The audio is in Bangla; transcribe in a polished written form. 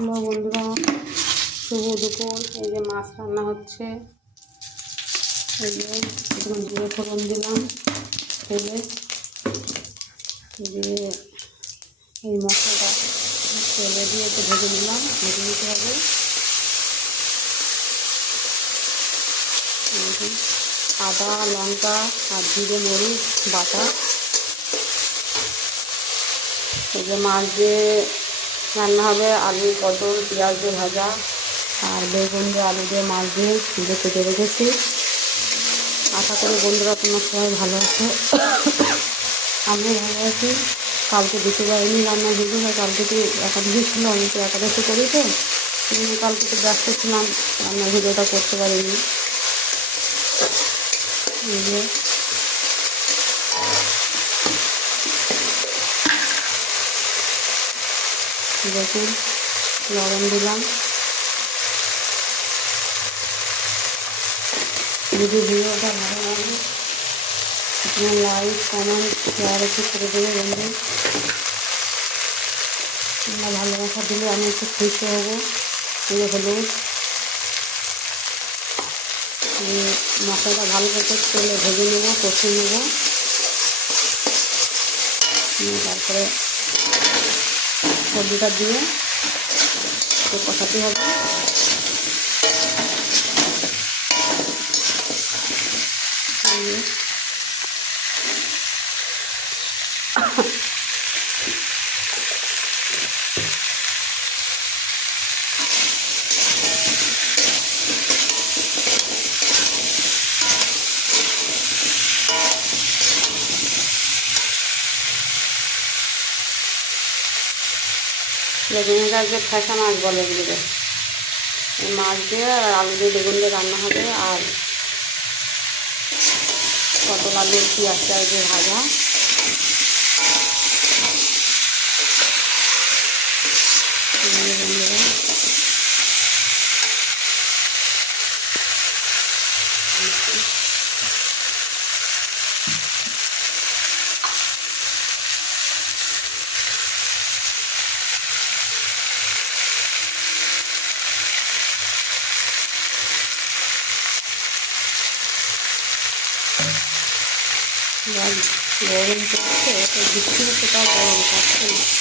হ্যালো বন্ধুরা, শুভ দুপুর। এই যে মাছ রান্না হচ্ছে। এই যে জিরে ফোড়ন দিলাম তেলে, দিয়ে এই মশলাটা তেলে দিয়ে একটু ভেজে নিলাম, ভেজে নিতে হবে। আদা লঙ্কা আর জিরে মরিচ বাটা। এই যে মাছ দিয়ে রান্না হবে, আলু পটল পেঁয়াজ দিয়ে ভাজা আর বেগুন দিয়ে আলু দিয়ে মাছ দিয়ে কেটে রেখেছি। আশা করি বন্ধুরা তোমার সবাই ভালো আছে, আমিও ভালো আছি। কালকে দিতে পারিনি রান্নার ভিডিও, কালকে তো একাদশী ছিল, আমি তো একাদশী করি, তো কালকে তো ব্যস্ত ছিলাম, রান্নার ভিডিওটা করতে পারিনি। দেখুন লবণ দিলাম। যদি ভিডিওটা ভালো লাগে আপনার লাইক কমেন্ট শেয়ার একটু করে দেবে বন্ধু। তোমরা ভালোবাসা দিলে আমি একটু খুশি হবো। হলুদ মশলাটা ভালো করে তেলে ভেজে নেবো, কষে নেবো। তারপরে সবজিটা দিয়ে একটু কষাতে হবে। বেগুনটাকে ফ্যাসা মাছ বলে এগুলোকে। এই মাছ দিয়ে আর আলু দিয়ে বেগুন দিয়ে রান্না হবে, আর পটল আলু পেঁয়াজ দিয়ে ভাজা। গরম করছে, বৃষ্টি হচ্ছে, তাও গরম থাকছে না।